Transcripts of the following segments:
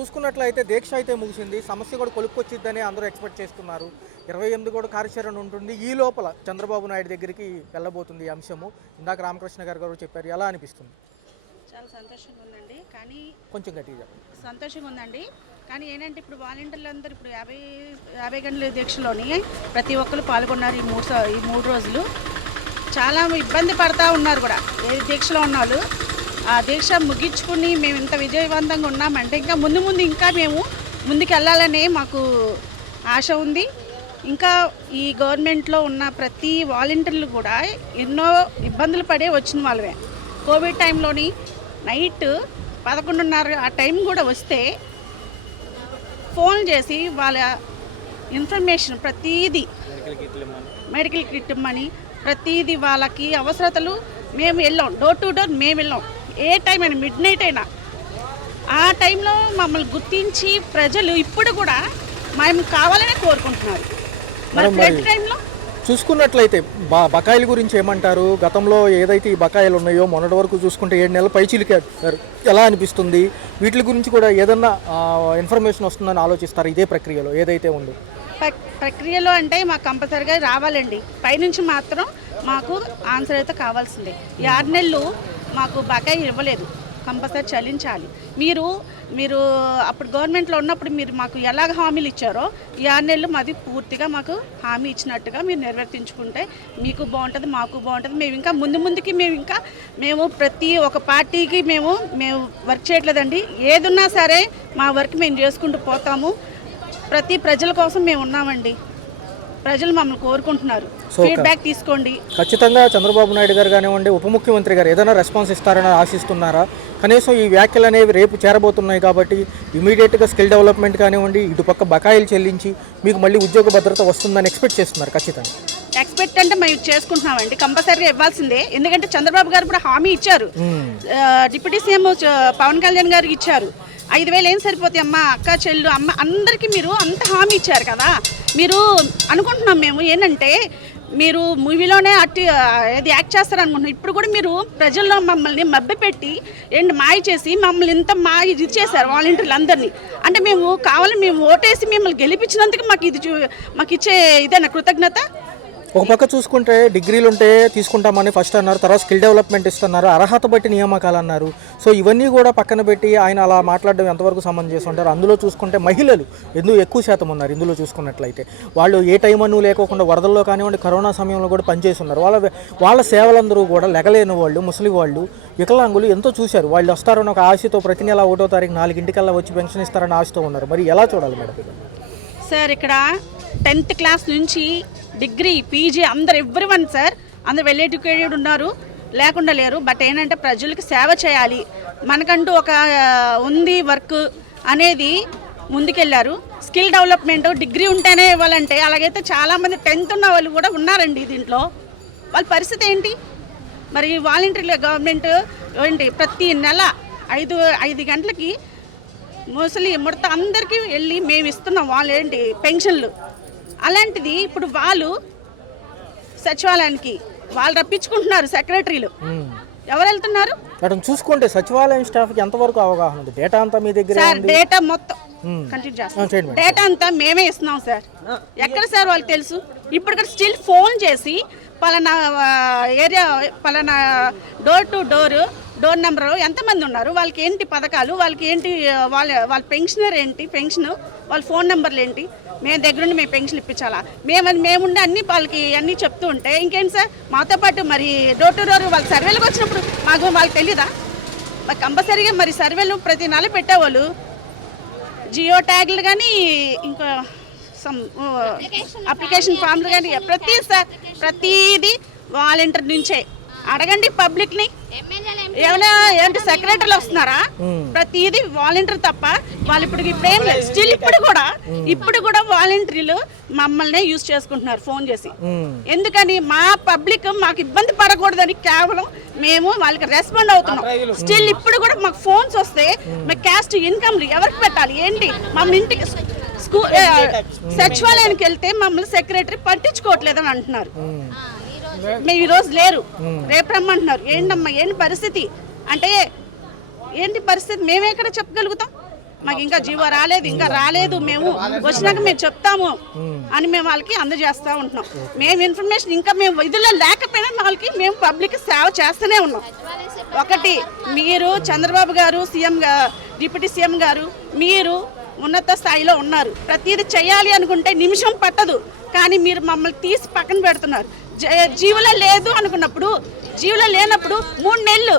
చూసుకున్నట్లయితే దీక్ష అయితే ముగిసింది. సమస్య కూడా కొలుక్కొచ్చిద్దని అందరూ ఎక్స్పెక్ట్ చేస్తున్నారు. 28 కూడా కార్యాచరణ ఉంటుంది. ఈ లోపల చంద్రబాబు నాయుడు దగ్గరికి వెళ్ళబోతుంది ఈ అంశము. ఇందాక రామకృష్ణ గారు చెప్పారు. ఎలా అనిపిస్తుంది? చాలా సంతోషంగా ఉందండి. కానీ కొంచెం గట్టిగా సంతోషంగా ఉందండి. కానీ ఏంటంటే ఇప్పుడు వాలంటీర్లు అందరూ ఇప్పుడు 50 గంటల దీక్షలోని ప్రతి ఒక్కరు పాల్గొన్నారు. ఈ మూడు రోజులు చాలా ఇబ్బంది పడతా ఉన్నారు కూడా ఏ దీక్షలో ఉన్న వాళ్ళు. ఆ దీక్ష ముగించుకుని మేము ఇంత విజయవంతంగా ఉన్నామంటే ఇంకా ముందు ఇంకా మేము ముందుకు వెళ్ళాలనే మాకు ఆశ ఉంది. ఇంకా ఈ గవర్నమెంట్లో ఉన్న ప్రతి వాలంటీర్లు కూడా ఎన్నో ఇబ్బందులు పడే వచ్చిన వాళ్ళవే. కోవిడ్ టైంలోని నైట్ 11:30 ఆ టైం కూడా వస్తే ఫోన్ చేసి వాళ్ళ ఇన్ఫర్మేషన్ ప్రతీది మెడికల్ కిట్ ఇమ్మని ప్రతీది వాళ్ళకి అవసరతలు మేము వెళ్ళాం. డోర్ టు డోర్ మేము వెళ్ళాం. ఏ టైం అయినా మిడ్నైట్ అయినా ఆ టైంలో మమ్మల్ని గుర్తించి ప్రజలు ఇప్పుడు కూడా మేము కావాలనే కోరుకుంటున్నారు. మరి ప్రతి టైంలో చూసుకున్నట్లయితే బకాయిల గురించి ఏమంటారు? గతంలో ఏదైతే ఈ బకాయిలు ఉన్నాయో మొన్నటి వరకు చూసుకుంటే 7 నెలల పైచిలికారు. ఎలా అనిపిస్తుంది? వీటి గురించి కూడా ఏదన్నా ఇన్ఫర్మేషన్ వస్తుందని ఆలోచిస్తారు ఇదే ప్రక్రియలో ఏదైతే ఉందో? ప్రక్రియలో అంటే మాకు కంపల్సరీగా రావాలండి. పైనుంచి మాత్రం మాకు ఆన్సర్ అయితే కావాల్సిందే. ఈ 6 నెలలు మాకు బకాయి ఇవ్వలేదు, కంపల్సరీ చెల్లించాలి. మీరు అప్పుడు గవర్నమెంట్లో ఉన్నప్పుడు మీరు మాకు ఎలాగ హామీలు ఇచ్చారో ఈ 6 నెలలు మాది పూర్తిగా మాకు హామీ ఇచ్చినట్టుగా మీరు నిర్వర్తించుకుంటే మీకు బాగుంటుంది, మాకు బాగుంటుంది. మేము ఇంకా ముందుకి మేము ప్రతి ఒక్క పార్టీకి మేము వర్క్ చేయట్లేదండి. ఏదున్నా సరే మా వర్క్ మేము చేసుకుంటూ పోతాము. ప్రతి ప్రజల కోసం మేము ఉన్నామండి. ప్రజలు మమ్మల్ని కోరుకుంటున్నారు. ఫీడ్బ్యాక్ తీసుకోండి. ఖచ్చితంగా చంద్రబాబు నాయుడు గారు కానివ్వండి, ఉప ముఖ్యమంత్రి గారు ఏదైనా రెస్పాన్స్ ఇస్తారని ఆశిస్తున్నారా? కనీసం ఈ వ్యాఖ్యలు అనేవి రేపు చేరబోతున్నాయి కాబట్టి ఇమీడియట్గా స్కిల్ డెవలప్మెంట్ కానివ్వండి, ఇటుపక్క బకాయిలు చెల్లించి మీకు మళ్ళీ ఉద్యోగ భద్రత వస్తుందని ఎక్స్పెక్ట్ చేస్తున్నారు. ఖచ్చితంగా ఎక్స్పెక్ట్ అంటే మేము చేసుకుంటున్నామండి. కంపల్సరీగా ఇవ్వాల్సిందే. ఎందుకంటే చంద్రబాబు గారు కూడా హామీ ఇచ్చారు. డిప్యూటీ సీఎం పవన్ కళ్యాణ్ గారికి ఇచ్చారు. 5,000 ఏం సరిపోతాయి అమ్మ, అక్క చెల్లు అమ్మ అందరికీ మీరు అంత హామీ ఇచ్చారు కదా. మీరు అనుకుంటున్నాం మేము ఏంటంటే మీరు మూవీలోనే ఏది యాక్ట్ చేస్తారనుకుంటున్నాం. ఇప్పుడు కూడా మీరు ప్రజల్లో మమ్మల్ని మభ్యపెట్టి మాయ చేసి మమ్మల్ని ఇంత మాయ ఇది చేశారు వాలంటీర్లు అందరినీ. అంటే మేము మేము ఓటేసి మిమ్మల్ని గెలిపించినందుకు మాకు ఇచ్చే ఇదేనా కృతజ్ఞత? ఒక పక్క చూసుకుంటే డిగ్రీలు ఉంటే తీసుకుంటామని ఫస్ట్ అన్నారు, తర్వాత స్కిల్ డెవలప్మెంట్ ఇస్తున్నారు, అర్హత బట్టి నియామకాలు అన్నారు. సో ఇవన్నీ కూడా పక్కన పెట్టి ఆయన అలా మాట్లాడడం ఎంతవరకు సమంజసం అంటారు? అందులో చూసుకుంటే మహిళలు ఎక్కువ శాతం ఉన్నారు. ఇందులో చూసుకున్నట్లయితే వాళ్ళు ఏ టైం అను లేకోకుండా వరదల్లో కానివ్వండి, కరోనా సమయంలో కూడా పనిచేసి ఉన్నారు. వాళ్ళ సేవలందరూ కూడా లెగలేని వాళ్ళు, ముసలి వాళ్ళు, వికలాంగులు ఎంతో చూశారు. వాళ్ళు వస్తారని ఒక ఆశతో ప్రతి నెల 1వ తారీఖు 4 వచ్చి పెన్షన్ ఇస్తారని ఆశతో ఉన్నారు. మరి ఎలా చూడాలి మేడం? సార్ ఇక్కడ 10th క్లాస్ నుంచి డిగ్రీ పీజీ అందరు ఎవ్రీవన్ సార్ అందరు వెల్ ఎడ్యుకేటెడ్ ఉన్నారు, లేకుండా లేరు. బట్ ఏంటంటే ప్రజలకు సేవ చేయాలి, మనకంటూ ఒక ఉంది వర్క్ అనేది ముందుకెళ్ళారు. స్కిల్ డెవలప్మెంట్ డిగ్రీ ఉంటేనే ఇవ్వాలంటే అలాగైతే చాలామంది 10th ఉన్న వాళ్ళు కూడా ఉన్నారండి దీంట్లో. వాళ్ళ పరిస్థితి ఏంటి? మరి వాలంటీర్ల గవర్నమెంట్ ఏంటి ప్రతి నెల 5 గంటలకి ముసలి ముడత అందరికీ వెళ్ళి మేము ఇస్తున్నాం వాళ్ళు ఏంటి పెన్షన్లు. అలాంటిది ఇప్పుడు వాళ్ళు సచివాలయానికి వాళ్ళు రప్పించుకుంటున్నారు సెక్రటరీలు. ఎవరు వెళ్తున్నారు? చూసుకుంటే సచివాలయం స్టాఫ్కి ఎంతవరకు అవగాహన ఉంది? డేటా అంతా మీ దగ్గర సార్ డేటా మొత్తం కంటిన్యూ చేస్తాం. డేటా అంతా మేమే ఇస్తున్నాం సార్. ఎక్కడ సార్ వాళ్ళకి తెలుసు? ఇప్పుడు స్టిల్ ఫోన్ చేసి పలానా ఏరియా పలానా డోర్ టు డోర్ నెంబరు ఎంతమంది ఉన్నారు, వాళ్ళకి ఏంటి పథకాలు, వాళ్ళకి ఏంటి వాళ్ళ పెన్షనర్ ఏంటి పెన్షన్, వాళ్ళ ఫోన్ నెంబర్లు ఏంటి, మేము దగ్గరుండి మేము పెన్షన్ ఇప్పించాలా? మేముండి అన్ని వాళ్ళకి అన్నీ చెప్తూ ఉంటే ఇంకేంటి సార్? మాతో పాటు మరి డోర్ టు డోర్ వాళ్ళ సర్వేలకు వచ్చినప్పుడు వాళ్ళకి తెలీదా? మరి కంపల్సరీగా మరి సర్వేలు ప్రతి నెల పెట్టేవాళ్ళు జియో ట్యాగ్లు కానీ ఇంకా అప్లికేషన్ ఫామ్లు కానీ ప్రతిదీ వాలంటీర్ నుంచే అడగండి. పబ్లిక్ని ఏమైనా ఏంటి సెక్రటరీలు వస్తున్నారా? ప్రతిదీ వాలంటీర్ తప్ప వాళ్ళు ఇప్పుడు ఏం లేదు. స్టిల్ ఇప్పుడు కూడా వాలంటీర్లు మమ్మల్ని యూజ్ చేసుకుంటున్నారు ఫోన్ చేసి. ఎందుకని మా పబ్లిక్ మాకు ఇబ్బంది పడకూడదని కేవలం మేము వాళ్ళకి రెస్పాండ్ అవుతున్నాం. స్టిల్ ఇప్పుడు కూడా మాకు ఫోన్స్ వస్తే మా క్యాస్ట్ ఇన్కమ్లు ఎవరికి పెట్టాలి ఏంటి? మమ్మల్ని ఇంటికి సచివాలయానికి వెళ్తే మమ్మల్ని సెక్రటరీ పట్టించుకోవట్లేదని అంటున్నారు. మేము ఈరోజు లేరు, రేపు రమ్మంటున్నారు. ఏంటమ్మా ఏంటి పరిస్థితి అంటే ఏంటి పరిస్థితి? మేమే ఎక్కడ చెప్పగలుగుతాం? మాకు ఇంకా జీవో రాలేదు, ఇంకా రాలేదు, మేము వచ్చినాక మేము చెప్తాము అని మేము వాళ్ళకి అందజేస్తూ ఉంటున్నాం. మేము ఇన్ఫర్మేషన్ ఇంకా మేము విధుల్లో లేకపోయినా వాళ్ళకి మేము పబ్లిక్ సేవ చేస్తూనే ఉన్నాం. ఒకటి, మీరు చంద్రబాబు గారు డిప్యూటీ సీఎం గారు మీరు ఉన్నత స్థాయిలో ఉన్నారు. ప్రతిదీ చేయాలి అనుకుంటే నిమిషం పట్టదు, కానీ మీరు మమ్మల్ని తీసి పక్కన పెడుతున్నారు. జీవులో లేదు అనుకున్నప్పుడు, జీవులో లేనప్పుడు 3 నెలలు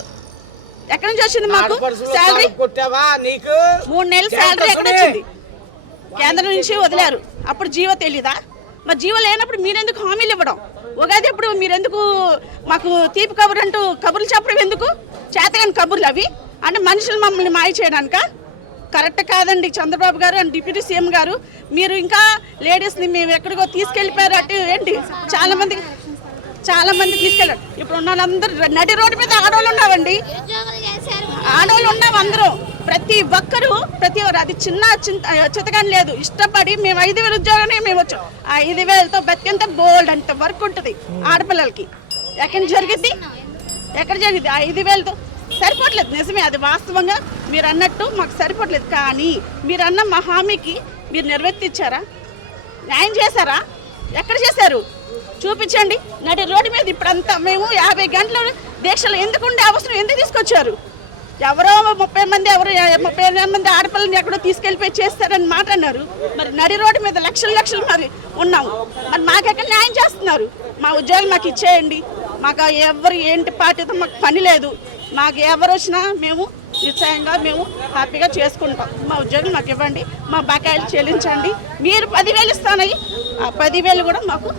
ఎక్కడి నుంచి వచ్చింది మాకు శాలరీ? 3 నెలల శాలరీ ఎక్కడ వచ్చింది? కేంద్రం నుంచి వదిలారు. అప్పుడు జీవో తెలీదా? మరి జీవో లేనప్పుడు మీరెందుకు హామీలు ఇవ్వడం? ఉగాది అప్పుడు మీరెందుకు మాకు తీపి కబురు అంటూ కబుర్లు చెప్పడం ఎందుకు? చేతగాని కబుర్లు అవి అంటే మనుషులు మమ్మల్ని మాయ చేయడానిక? కరెక్ట్ కాదండి చంద్రబాబు గారు అండ్ డిప్యూటీ సీఎం గారు. మీరు ఇంకా లేడీస్ని మేము ఎక్కడికో తీసుకెళ్ళిపోయారు అంటే ఏంటి? చాలా మంది తీసుకెళ్ళారు. ఇప్పుడు ఉన్న వాళ్ళందరూ నడి రోడ్డు మీద ఆడవాళ్ళు ఉన్నామండి, ఆడవాళ్ళు ఉన్నాం అందరూ. ప్రతి ఒక్కరు అది చిన్న చితగాని లేదు, ఇష్టపడి మేము 5,000 ఉద్యోగాన్ని మేము వచ్చాం. ఆ 5,000తో బతికేంత బోల్డ్ అంత వర్క్ ఉంటుంది ఆడపిల్లలకి. ఎక్కడ జరిగింది? ఆ 5,000తో సరిపోవట్లేదు. నిజమే, అది వాస్తవంగా మీరు అన్నట్టు మాకు సరిపోవట్లేదు. కానీ మీరు అన్న మా హామీకి మీరు నెరవేర్తిచ్చారా? న్యాయం చేశారా? ఎక్కడ చేశారు? చూపించండి. నడి రోడ్డు మీద ఇప్పుడంతా మేము 50 గంటల దీక్షలు ఎందుకు ఉండే అవసరం ఎందుకు తీసుకొచ్చారు? ఎవరో 30 మంది ఆడపిల్లని ఎక్కడో తీసుకెళ్ళిపోయి చేస్తారని మాట అన్నారు. మరి నడి రోడ్డు మీద లక్షలు మరి ఉన్నాము. మరి మాకెక్కడ న్యాయం చేస్తున్నారు? మా ఉద్యోగాలు మాకు ఇచ్చేయండి. మాకు ఎవరు ఏంటి పార్టీతో మాకు పని లేదు. మాకు ఎవరు వచ్చినా మేము నిశ్చయంగా మేము హ్యాపీగా చేసుకుంటాం. మా ఉద్యోగం మాకు ఇవ్వండి, మా బకాయిలు చెల్లించండి. మీరు 10,000 ఇస్తానని ఆ 10,000 కూడా మాకు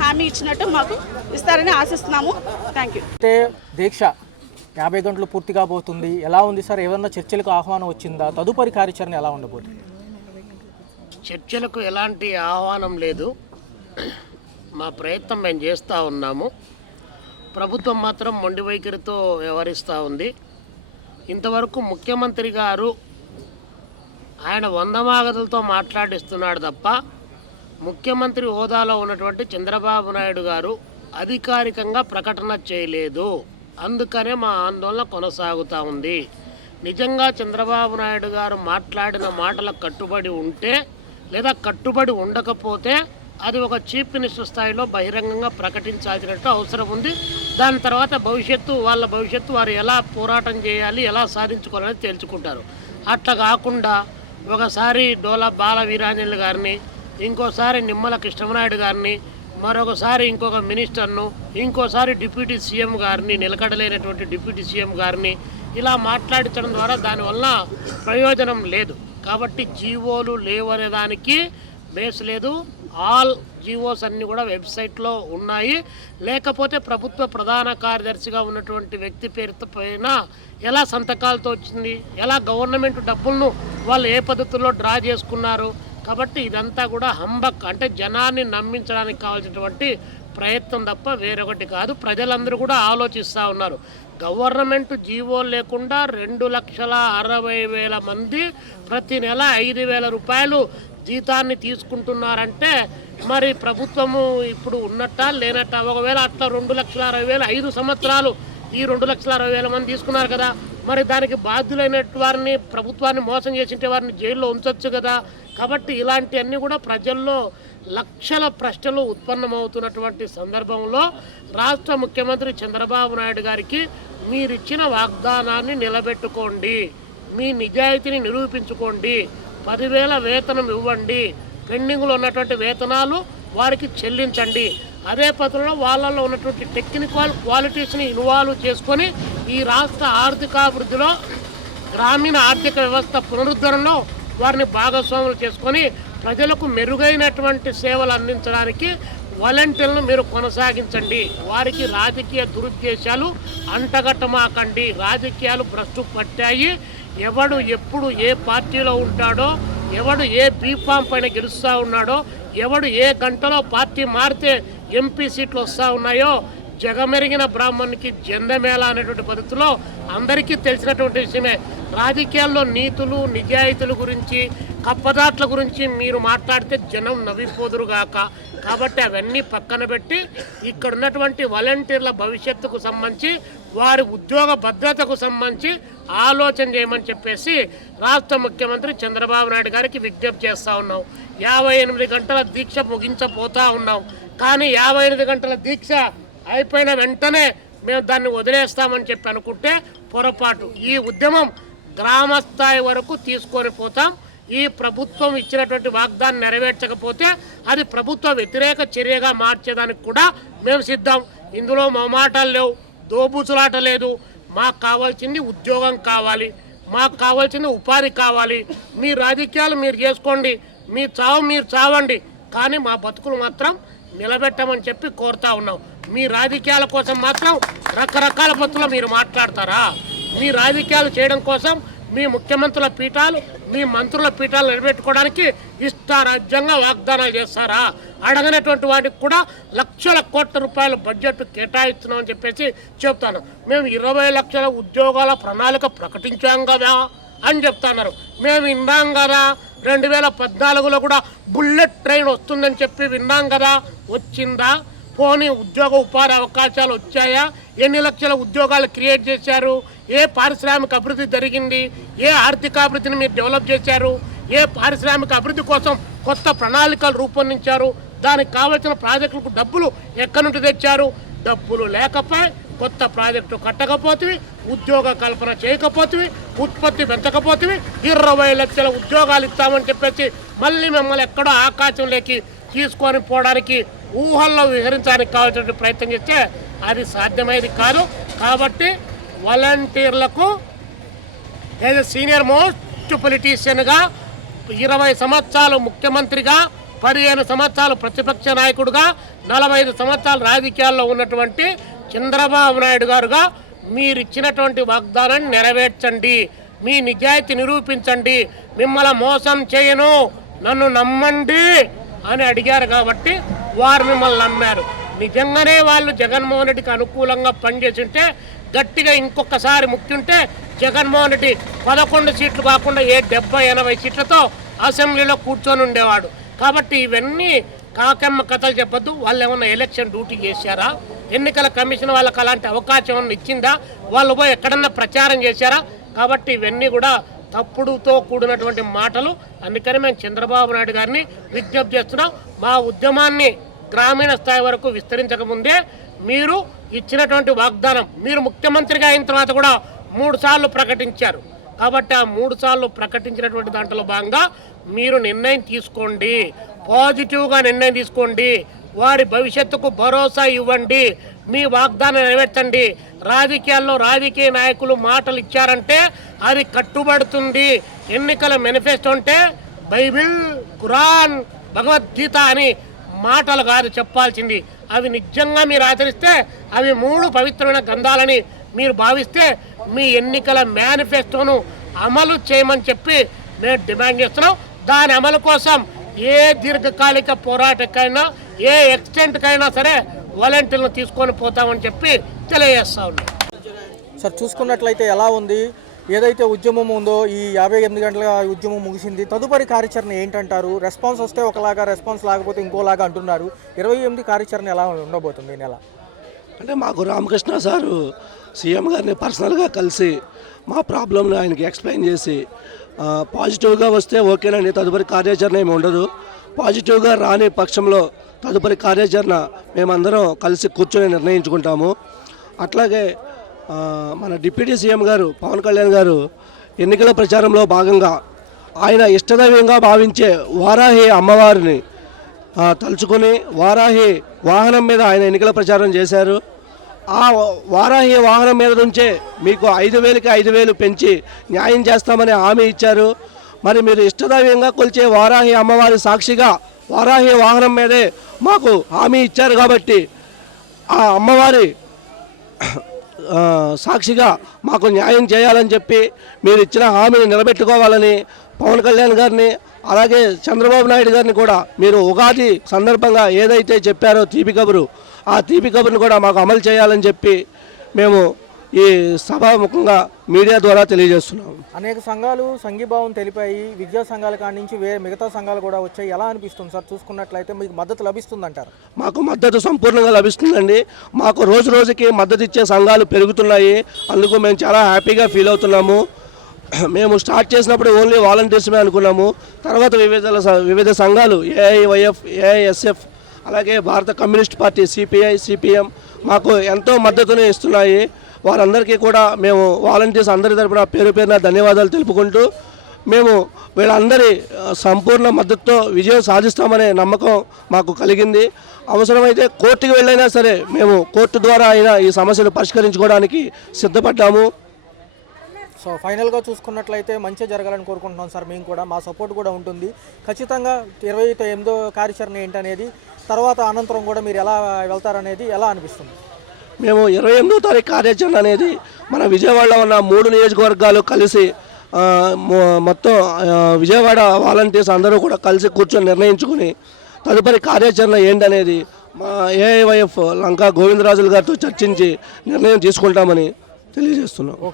హామీ ఇచ్చినట్టు మాకు ఇస్తారని ఆశిస్తున్నాము. Thank you. అంటే దీక్ష 50 గంటలు పూర్తి కాబోతుంది. ఎలా ఉంది సార్? ఏమన్నా చర్చలకు ఆహ్వానం వచ్చిందా? తదుపరి కార్యాచరణ ఎలా ఉండబోతుంది? చర్చలకు ఎలాంటి ఆహ్వానం లేదు. మా ప్రయత్నం మేము చేస్తూ ఉన్నాము. ప్రభుత్వం మాత్రం మొండి వైఖరితో వ్యవహరిస్తూ ఉంది. ఇంతవరకు ముఖ్యమంత్రి గారు ఆయన 100 మాగదులతో మాట్లాడిస్తున్నాడు తప్ప ముఖ్యమంత్రి హోదాలో ఉన్నటువంటి చంద్రబాబు నాయుడు గారు అధికారికంగా ప్రకటన చేయలేదు. అందుకనే మా ఆందోళన కొనసాగుతూ ఉంది. నిజంగా చంద్రబాబు నాయుడు గారు మాట్లాడిన మాటలకు కట్టుబడి ఉంటే లేదా కట్టుబడి ఉండకపోతే అది ఒక చీఫ్ మినిస్టర్ స్థాయిలో బహిరంగంగా ప్రకటించాల్సినట్టు అవసరం ఉంది. దాని తర్వాత వాళ్ళ భవిష్యత్తు వారు ఎలా పోరాటం చేయాలి, ఎలా సాధించుకోవాలని తేల్చుకుంటారు. అట్లా కాకుండా ఒకసారి డోలా బాల వీరాంజనేయులు గారిని, ఇంకోసారి నిమ్మల కృష్ణమనాయుడు గారిని, మరొకసారి ఇంకొక మినిస్టర్ను, ఇంకోసారి డిప్యూటీ సీఎం గారిని, నిలకడలేనటువంటి డిప్యూటీ సీఎం గారిని ఇలా మాట్లాడించడం ద్వారా దానివల్ల ప్రయోజనం లేదు. కాబట్టి జీవోలు లేవనే దానికి బేస్ లేదు. ఆల్ జీవోస్ అన్నీ కూడా వెబ్సైట్లో ఉన్నాయి. లేకపోతే ప్రభుత్వ ప్రధాన కార్యదర్శిగా ఉన్నటువంటి వ్యక్తి పేరుతో పైన ఎలా సంతకాలతో వచ్చింది, ఎలా గవర్నమెంట్ డబ్బులను వాళ్ళు ఏ పద్ధతుల్లో డ్రా చేసుకున్నారు. కాబట్టి ఇదంతా కూడా హంబక్, అంటే జనాన్ని నమ్మించడానికి కావాల్సినటువంటి ప్రయత్నం తప్ప వేరొకటి కాదు. ప్రజలందరూ కూడా ఆలోచిస్తూ ఉన్నారు. గవర్నమెంట్ జీవో లేకుండా 2,60,000 మంది ప్రతి నెల 5,000 రూపాయలు జీతాన్ని తీసుకుంటున్నారంటే మరి ప్రభుత్వము ఇప్పుడు ఉన్నట్ట లేనట్ట? ఒకవేళ అట్లా 2,60,000 5 సంవత్సరాలు ఈ 2,60,000 మంది తీసుకున్నారు కదా, మరి దానికి బాధ్యులైన వారిని, ప్రభుత్వాన్ని మోసం చేసింటే వారిని జైల్లో ఉంచవచ్చు కదా. కాబట్టి ఇలాంటివన్నీ కూడా ప్రజల్లో లక్షల ప్రశ్నలు ఉత్పన్నమవుతున్నటువంటి సందర్భంలో రాష్ట్ర ముఖ్యమంత్రి చంద్రబాబు నాయుడు గారికి మీరిచ్చిన వాగ్దానాన్ని నిలబెట్టుకోండి, మీ నిజాయితీని నిరూపించుకోండి, 10,000 వేతనం ఇవ్వండి, పెండింగ్లో ఉన్నటువంటి వేతనాలు వారికి చెల్లించండి. అదే పద్ధతిలో వాళ్ళల్లో ఉన్నటువంటి టెక్నికల్ క్వాలిటీస్ని ఇన్వాల్వ్ చేసుకొని ఈ రాష్ట్ర ఆర్థికాభివృద్ధిలో, గ్రామీణ ఆర్థిక వ్యవస్థ పునరుద్ధరణలో వారిని భాగస్వాములు చేసుకొని ప్రజలకు మెరుగైనటువంటి సేవలు అందించడానికి వాలంటీర్లను మీరు కొనసాగించండి. వారికి రాజకీయ దురుద్దేశాలు అంటగట్టమాకండి. రాజకీయాలు భ్రష్టు పట్టాయి. ఎవడు ఎప్పుడు ఏ పార్టీలో ఉంటాడో, ఎవడు ఏ బీఫామ్ పైన గెలుస్తూ ఉన్నాడో, ఎవడు ఏ గంటలో పార్టీ మారితే ఎంపీ సీట్లు వస్తూ ఉన్నాయో, జగమెరిగిన బ్రాహ్మణునికి జెండమేళ అనేటువంటి పద్ధతిలో అందరికీ తెలిసినటువంటి విషయమే. రాజకీయాల్లో నీతులు నిజాయితీల గురించి, కప్పదాట్ల గురించి మీరు మాట్లాడితే జనం నవ్విపోదురుగాక. కాబట్టి అవన్నీ పక్కన పెట్టి ఇక్కడ ఉన్నటువంటి వాలంటీర్ల భవిష్యత్తుకు సంబంధించి, వారి ఉద్యోగ భద్రతకు సంబంధించి ఆలోచన చేయమని చెప్పేసి రాష్ట్ర ముఖ్యమంత్రి చంద్రబాబు నాయుడు గారికి విజ్ఞప్తి చేస్తూ ఉన్నాం. 58 గంటల దీక్ష ముగించబోతా ఉన్నాం. కానీ 58 గంటల దీక్ష అయిపోయిన వెంటనే మేము దాన్ని వదిలేస్తామని చెప్పి అనుకుంటే పొరపాటు. ఈ ఉద్యమం గ్రామ స్థాయి వరకు తీసుకొని పోతాం. ఈ ప్రభుత్వం ఇచ్చినటువంటి వాగ్దానం నెరవేర్చకపోతే అది ప్రభుత్వ వ్యతిరేక చర్యగా మార్చేదానికి కూడా మేము సిద్ధం. ఇందులో మొమాటాలు లేవు, దోబూచులాట లేదు. మాకు కావాల్సింది ఉద్యోగం కావాలి, మాకు కావాల్సింది ఉపాధి కావాలి. మీ రాజకీయాలు మీరు చేసుకోండి, మీ చావు మీరు చావండి, కానీ మా బతుకులు మాత్రం నిలబెట్టమని చెప్పి కోరుతా ఉన్నాం. మీ రాజకీయాల కోసం మాత్రం రకరకాల పద్ధతుల్లో మీరు మాట్లాడతారా? మీ రాజకీయాలు చేయడం కోసం మీ ముఖ్యమంత్రుల పీఠాలు, మీ మంత్రుల పీఠాలు నిలబెట్టుకోవడానికి ఇష్టారాజ్యంగా వాగ్దానాలు చేస్తారా? అడగనటువంటి వాటికి కూడా లక్షల కోట్ల రూపాయల బడ్జెట్ కేటాయిస్తున్నామని చెప్పేసి చెప్తాను. మేము 20 లక్షల ఉద్యోగాల ప్రణాళిక ప్రకటించాం కదా అని చెప్తున్నారు. మేము విన్నాం కదా 2014లో కూడా బుల్లెట్ ట్రైన్ వస్తుందని చెప్పి విన్నాం కదా, వచ్చిందా? పోనీ ఉద్యోగ ఉపాధి అవకాశాలు వచ్చాయా? ఎన్ని లక్షల ఉద్యోగాలు క్రియేట్ చేశారు? ఏ పారిశ్రామిక అభివృద్ధి జరిగింది? ఏ ఆర్థికాభివృద్ధిని మీరు డెవలప్ చేశారు? ఏ పారిశ్రామిక అభివృద్ధి కోసం కొత్త ప్రణాళికలు రూపొందించారు? దానికి కావాల్సిన ప్రాజెక్టులకు డబ్బులు ఎక్కడి నుండి తెచ్చారు? డబ్బులు లేకపోయి కొత్త ప్రాజెక్టు కట్టకపోతే, ఉద్యోగ కల్పన చేయకపోతే, ఉత్పత్తి పెంచకపోతే 20 లక్షల ఉద్యోగాలు ఇస్తామని చెప్పేసి మళ్ళీ మిమ్మల్ని ఎక్కడో ఆకాశంలోకి తీసుకొని పోవడానికి, ఊహల్లో విహరించడానికి కావాల్సిన ప్రయత్నం చేస్తే అది సాధ్యమైనది కాదు. కాబట్టి వాలంటీర్లకు యాజ్ ఎ సీనియర్ మోస్ట్ పొలిటీషియన్గా 20 సంవత్సరాలు ముఖ్యమంత్రిగా, 15 సంవత్సరాలు ప్రతిపక్ష నాయకుడిగా, 45 సంవత్సరాలు రాజకీయాల్లో ఉన్నటువంటి చంద్రబాబు నాయుడు గారుగా మీరు ఇచ్చినటువంటి వాగ్దానాన్ని నెరవేర్చండి, మీ నిజాయితీ నిరూపించండి, మిమ్మల్ని మోసం చేయను, నన్ను నమ్మండి అని అడిగారు. కాబట్టి వారు మిమ్మల్ని నమ్మారు. నిజంగానే వాళ్ళు జగన్మోహన్ రెడ్డికి అనుకూలంగా పనిచేసి ఉంటే, గట్టిగా ఇంకొకసారి ముక్తుంటే జగన్మోహన్ రెడ్డి 11 సీట్లు కాకుండా 70-80 సీట్లతో అసెంబ్లీలో కూర్చొని ఉండేవాడు. కాబట్టి ఇవన్నీ కాకమ్మ కథలు చెప్పొద్దు. వాళ్ళు ఏమన్నా ఎలక్షన్ డ్యూటీ చేశారా? ఎన్నికల కమిషన్ వాళ్ళకి అలాంటి అవకాశం ఏమన్నా ఇచ్చిందా? వాళ్ళు పోయి ఎక్కడన్నా ప్రచారం చేశారా? కాబట్టి ఇవన్నీ కూడా తప్పుడుతో కూడినటువంటి మాటలు. అందుకని మేము చంద్రబాబు నాయుడు గారిని విజ్ఞప్తి చేస్తున్నాం. మా ఉద్యమాన్ని గ్రామీణ స్థాయి వరకు విస్తరించకముందే మీరు ఇచ్చినటువంటి వాగ్దానం, మీరు ముఖ్యమంత్రిగా అయిన తర్వాత కూడా 3 సార్లు ప్రకటించారు. కాబట్టి ఆ 3 సార్లు ప్రకటించినటువంటి దాంట్లో భాగంగా మీరు నిర్ణయం తీసుకోండి, పాజిటివ్గా నిర్ణయం తీసుకోండి, వారి భవిష్యత్తుకు భరోసా ఇవ్వండి, మీ వాగ్దానం నెరవేర్చండి. రాజకీయాల్లో రాజకీయ నాయకులు మాటలు ఇచ్చారంటే అది కట్టుబడుతుంది. ఎన్నికల మేనిఫెస్టో అంటే బైబిల్, ఖురాన్, భగవద్గీత అని మాటలు కాదు చెప్పాల్సింది. అవి నిజంగా మీరు ఆచరిస్తే అవి 3 పవిత్రమైన గ్రంథాలని మీరు భావిస్తే మీ ఎన్నికల మేనిఫెస్టోను అమలు చేయమని చెప్పి మేము డిమాండ్ చేస్తున్నాం. దాని అమలు కోసం ఏ దీర్ఘకాలిక పోరాటకైనా, ఏ ఎక్స్టెంట్కైనా సరే వాలంటీర్లను తీసుకొని పోతామని చెప్పి తెలియజేస్తా ఉన్నాం. సార్, చూసుకున్నట్లయితే ఎలా ఉంది? ఏదైతే ఉద్యమం ఉందో, ఈ 58 గంటల ఉద్యమం ముగిసింది. తదుపరి కార్యాచరణ ఏంటంటారు? రెస్పాన్స్ వస్తే ఒకలాగా, రెస్పాన్స్ లేకపోతే ఇంకోలాగా అంటున్నారు. 28 కార్యాచరణ ఎలా ఉండబోతుంది ఈ నెల? అంటే మాకు రామకృష్ణ సారు సీఎం గారిని పర్సనల్గా కలిసి మా ప్రాబ్లమ్ని ఆయనకి ఎక్స్ప్లెయిన్ చేసి పాజిటివ్గా వస్తే ఓకేనండి, తదుపరి కార్యాచరణ ఏమి ఉండదు. పాజిటివ్గా రాని పక్షంలో తదుపరి కార్యాచరణ మేమందరం కలిసి కూర్చొని నిర్ణయించుకుంటాము. అట్లాగే మన డిప్యూటీ సీఎం గారు పవన్ కళ్యాణ్ గారు ఎన్నికల ప్రచారంలో భాగంగా ఆయన ఇష్టదైవంగా భావించే వారాహి అమ్మవారిని తలుచుకొని వారాహి వాహనం మీద ఆయన ఎన్నికల ప్రచారం చేశారు. ఆ వారాహి వాహనం మీద నుంచే మీకు 5,000కి 5,000 పెంచి న్యాయం చేస్తామని హామీ ఇచ్చారు. మరి మీరు ఇష్టదైవంగా కొలిచే వారాహి అమ్మవారి సాక్షిగా వారాహి వాహనం మీదే మాకు హామీ ఇచ్చారు. కాబట్టి ఆ అమ్మవారి సాక్షిగా మాకు న్యాయం చేయాలని చెప్పి మీరు ఇచ్చిన హామీని నిలబెట్టుకోవాలని పవన్ కళ్యాణ్ గారిని, అలాగే చంద్రబాబు నాయుడు గారిని కూడా మీరు ఉగాది సందర్భంగా ఏదైతే చెప్పారో తీపి కబురు, ఆ తీపి కబురుని కూడా మాకు అమలు చేయాలని చెప్పి మేము ఈ సభాముఖంగా మీడియా ద్వారా తెలియజేస్తున్నాం. అనేక సంఘాలు సంఘీభావం తెలిపాయి, విద్యా సంఘాల కాడి నుంచి మిగతా సంఘాలు కూడా వచ్చాయి. ఎలా అనిపిస్తుంది సార్ చూసుకున్నట్లయితే? మీకు మద్దతు లభిస్తుందంటారు? మాకు మద్దతు సంపూర్ణంగా లభిస్తుందండి. మాకు రోజు రోజుకి మద్దతు ఇచ్చే సంఘాలు పెరుగుతున్నాయి. అందుకు మేము చాలా హ్యాపీగా ఫీల్ అవుతున్నాము. మేము స్టార్ట్ చేసినప్పుడు ఓన్లీ వాలంటీర్స్మే అనుకున్నాము. తర్వాత వివిధ సంఘాలు ఏఐవైఎఫ్, ఏఐఎస్ఎఫ్, అలాగే భారత కమ్యూనిస్ట్ పార్టీ సిపిఐ, సిపిఎం మాకు ఎంతో మద్దతుని ఇస్తున్నాయి. వారందరికీ కూడా మేము వాలంటీర్స్ అందరి తరపున పేరు పేరున ధన్యవాదాలు తెలుపుకుంటూ మేము వీళ్ళందరి సంపూర్ణ మద్దతుతో విజయం సాధిస్తామనే నమ్మకం మాకు కలిగింది. అవసరమైతే కోర్టుకు వెళ్ళైనా సరే మేము కోర్టు ద్వారా అయినా ఈ సమస్యను పరిష్కరించుకోవడానికి సిద్ధపడ్డాము. సో ఫైనల్గా చూసుకున్నట్లయితే మంచి జరగాలని కోరుకుంటున్నాం సార్. మేము కూడా మా సపోర్ట్ కూడా ఉంటుంది. ఖచ్చితంగా 28వ కార్యాచరణ ఏంటనేది తర్వాత అనంతరం కూడా మీరు ఎలా వెళ్తారనేది ఎలా అనిపిస్తుంది? మేము 28వ తారీఖు కార్యాచరణ అనేది మన విజయవాడలో ఉన్న 3 నియోజకవర్గాలు కలిసి మొత్తం విజయవాడ వాలంటీర్స్ అందరూ కూడా కలిసి కూర్చొని నిర్ణయించుకుని తదుపరి కార్యాచరణ ఏంటనేది మా ఏఐవైఎఫ్ లంకా గోవిందరాజులు గారితో చర్చించి నిర్ణయం తీసుకుంటామని తెలియజేస్తున్నాం.